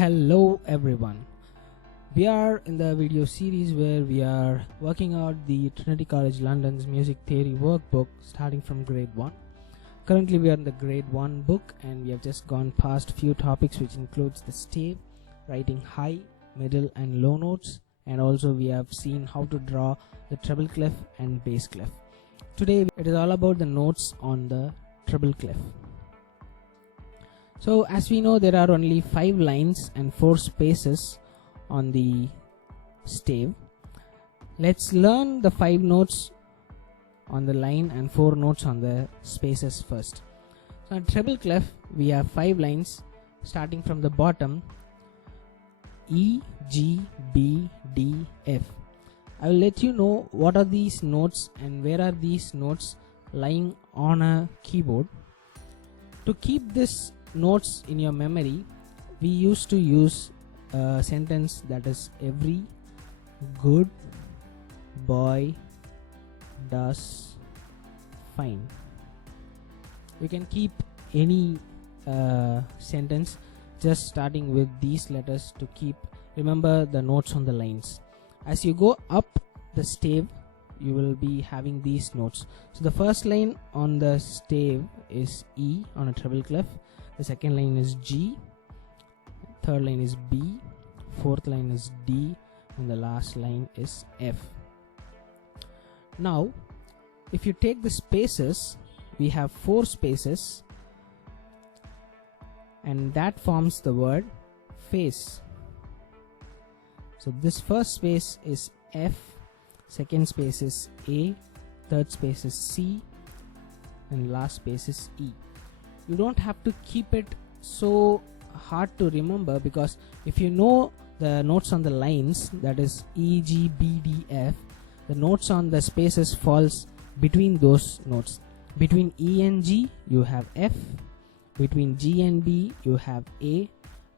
Hello everyone. We are in the video series where we are working out the Trinity College London's music theory workbook starting from grade 1. Currently we are in the grade 1 book and we have just gone past few topics which includes the stave, writing high, middle and low notes, and also we have seen how to draw the treble clef and bass clef. Today it is all about the notes on the treble clef. So as we know, there are only 5 lines and 4 spaces on the stave. Let's learn the 5 notes on the line and 4 notes on the spaces first. So on treble clef we have 5 lines starting from the bottom: E, G, B, D, F. I will let you know what are these notes and where are these notes lying on a keyboard. To keep this notes in your memory, we used to use a sentence that is, every good boy does fine. You can keep any sentence just starting with these letters to remember the notes on the lines. As you go up the stave, you will be having these notes. So the first line on the stave is E on a treble clef. The second line is G, third line is B, fourth line is D, and the last line is F. Now, if you take the spaces, we have 4 spaces, and that forms the word face. So this first space is F, second space is A, third space is C, and last space is E. You don't have to keep it so hard to remember, because if you know the notes on the lines, that is E, G, B, D, F, the notes on the spaces falls between those notes. Between E and G you have F, between G and B you have A,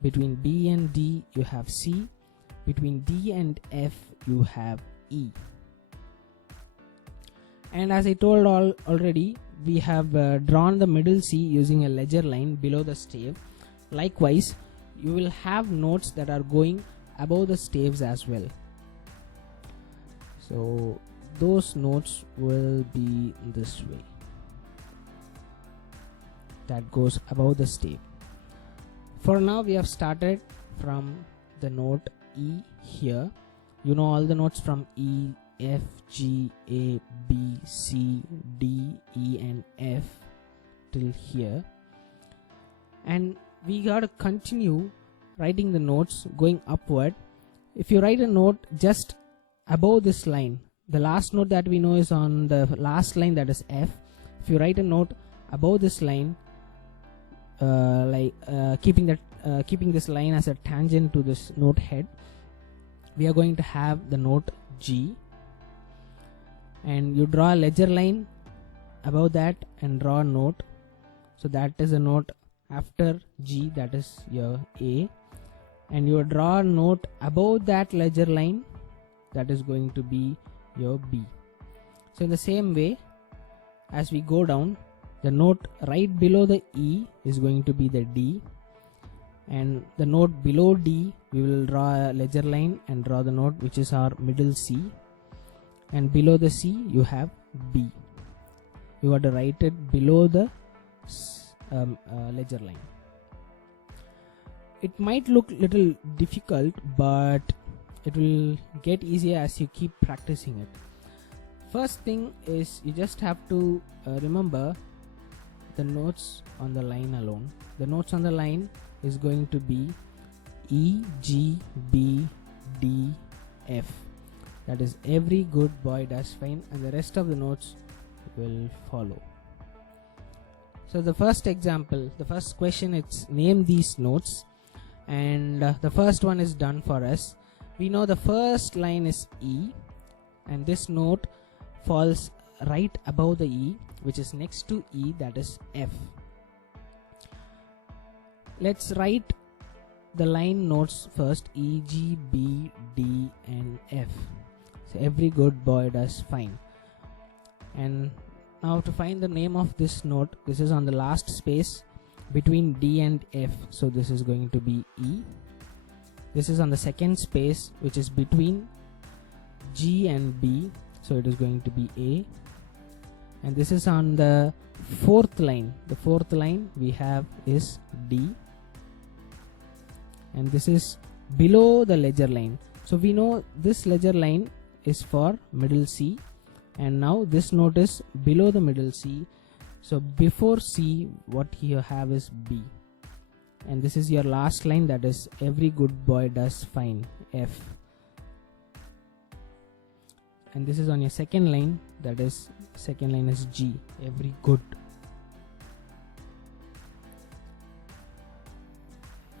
between B and D you have C, between D and F you have E. And as I told already, we have drawn the middle C using a ledger line below the stave. Likewise, you will have notes that are going above the staves as well. So those notes will be this way, that goes above the stave. For now we have started from the note E here. You know all the notes from E, F, G, A, B, C, D, E and F till here, and we gotta continue writing the notes going upward. If you write a note just above this line, the last note that we know is on the last line, that is F. If you write a note above this line, keeping this line as a tangent to this note head, we are going to have the note G, and you draw a ledger line above that and draw a note. So that is a note after G, that is your A, and you draw a note above that ledger line, that is going to be your B. So in the same way, as we go down, the note right below the E is going to be the D, and the note below D we will draw a ledger line and draw the note which is our middle C, and below the C you have B. You have to write it below the ledger line. It might look little difficult, but it will get easier as you keep practicing it. First thing is, you just have to remember the notes on the line alone. The notes on the line is going to be E, G, B, D, F. That is, every good boy does fine, and the rest of the notes will follow. So the first example, the first question, it's name these notes, and the first one is done for us. We know the first line is E, and this note falls right above the E, which is next to E, that is F. Let's write the line notes first: E, G, B, D and F. So every good boy does fine. And now to find the name of this note, this is on the last space between D and F, so this is going to be E. This is on the second space, which is between G and B, so it is going to be A. And this is on the fourth line. The fourth line we have is D, and this is below the ledger line. So we know this ledger line is for middle C, and now this note is below the middle C. So before C, what you have is B, and this is your last line, that is every good boy does fine, F. And this is on your second line, that is second line is G, every good.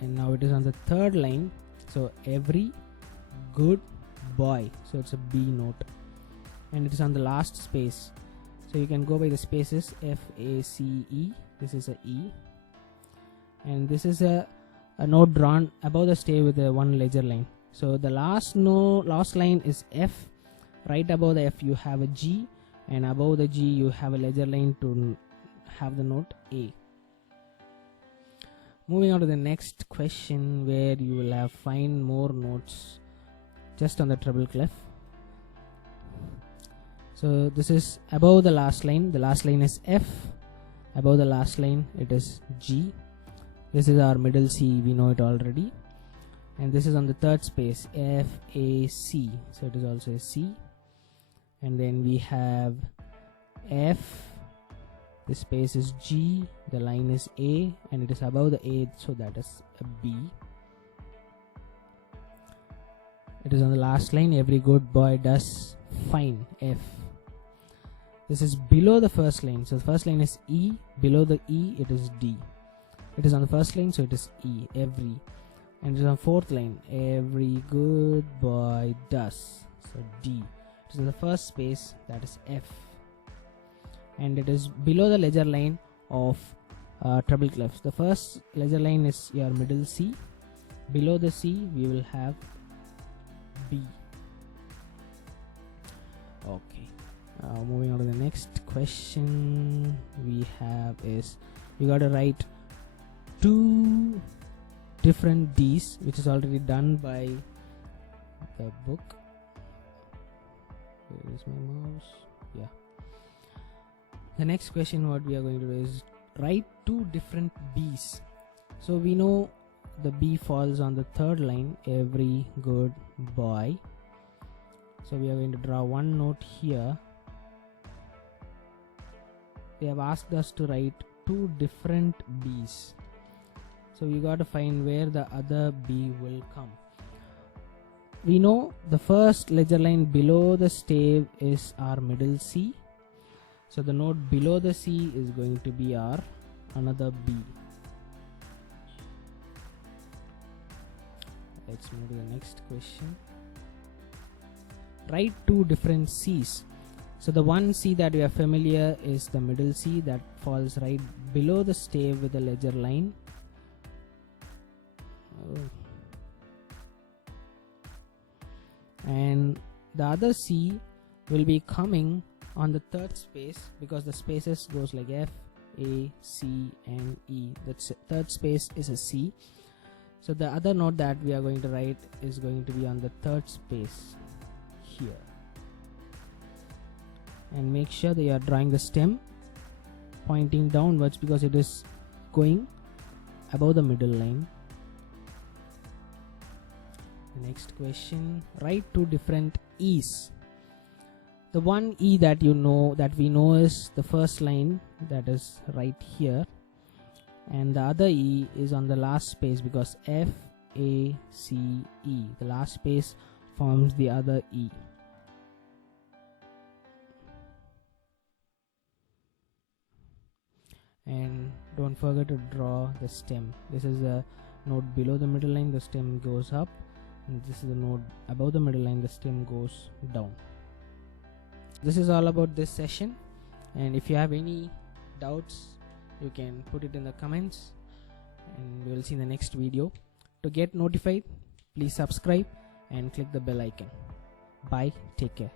And now it is on the third line, so every good boy, so it's a B note, and it is on the last space, so you can go by the spaces F, A, C, E. This is a E, and this is a note drawn above the stave with a one ledger line. So the last line is F. Right above the F you have a G, and above the G you have a ledger line to have the note A. Moving on to the next question, where you will have find more notes just on the treble clef. So this is above the last line. The last line is F. Above the last line it is G. This is our middle C, we know it already. And this is on the third space, F, A, C. So it is also a C. And then we have F, the space is G, the line is A, and it is above the A, so that is a B. It is on the last line, every good boy does fine, F. This is below the first line, so the first line is E, below the E it is D. It is on the first line, so it is E, every. And it is on fourth line, every good boy does, so D. It is in the first space, that is F, and it is below the ledger line of treble clefs. The first ledger line is your middle C. Below the C we will have B. Okay, moving on to the next question we have is, you got to write two different Ds, which is already done by the book. Where is my mouse? Yeah. The next question what we are going to do is write two different Bs. So we know the B falls on the third line, every good boy. So we are going to draw one note here. They have asked us to write two different Bs. So we got to find where the other B will come. We know the first ledger line below the stave is our middle C. So the note below the C is going to be our another B. Let's move to the next question. Write two different Cs. So the one C that we are familiar is the middle C, that falls right below the stave with the ledger line. And the other C will be coming on the third space, because the spaces goes like F, A, C and E. The third space is a C. So the other note that we are going to write is going to be on the third space here. And make sure that you are drawing the stem pointing downwards, because it is going above the middle line. The next question, write two different E's. The one E that we know is the first line, that is right here, and the other E is on the last space, because F, A, C, E, the last space forms the other E. And don't forget to draw the stem. This is a note below the middle line, the stem goes up, and this is the note above the middle line, the stem goes down. This is all about this session, and if you have any doubts you can put it in the comments, and we will see in the next video. To get notified, please subscribe and click the bell icon. Bye, take care.